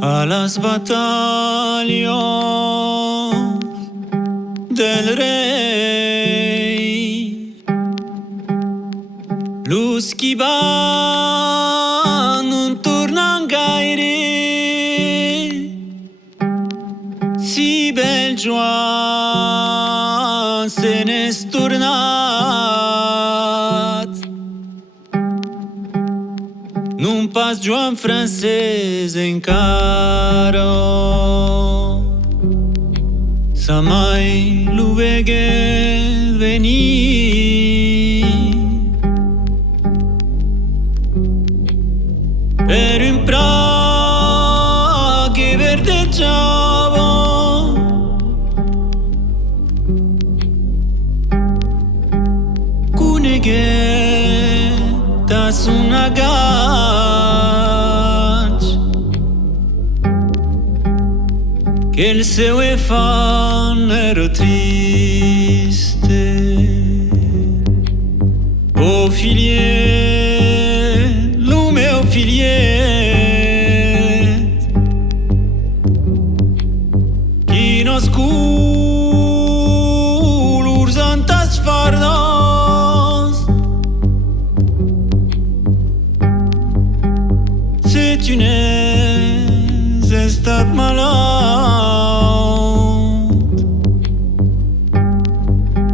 a las battaglie del rei. Lo schiva non torna gaire, si bel Joan se n'è stornat. Non pas Joan francese in caro, sa mai lo veghe venì per un pra che verdeggiava cuneghe da su una gaccia che il seu e fan ero triste. O figliet, lo meu figliet, chi non sculur santas fardas, se tu n'es estat malat,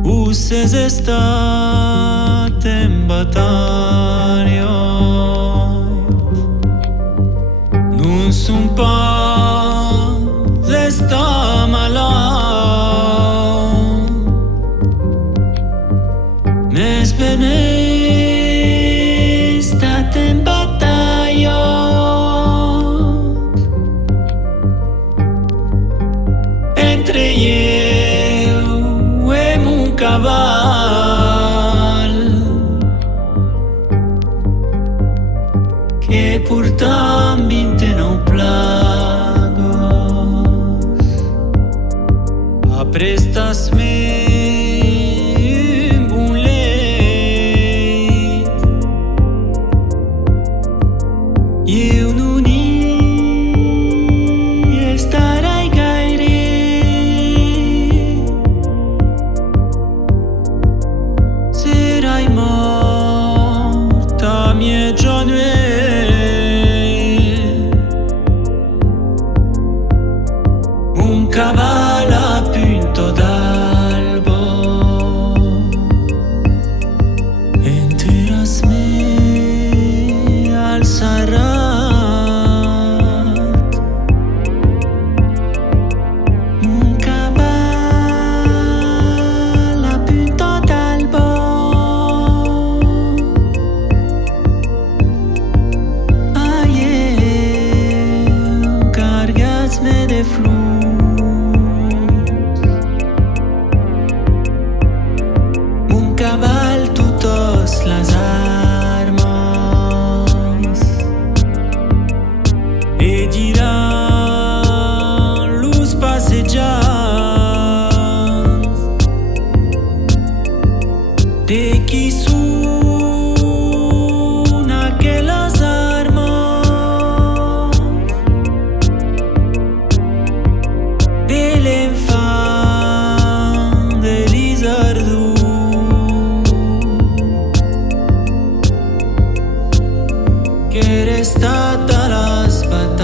o ses estat en battaglia, non son pas estat malat, mes bene estat en battaglia. Entre eu e mon caval che portam vinte non plagos, aprestas me un bun leit, eu non estarai gaire, serai morta mie giorni. Un cavallo a punto d'albo enteras me al sarat. Un cavallo a punto d'albo eu cargas me de flor. Cabal tutos las armas e dirán los passeggiantes de qui son aquellas armas de l'enfant de Lizardo. Che era stata la sbattaglia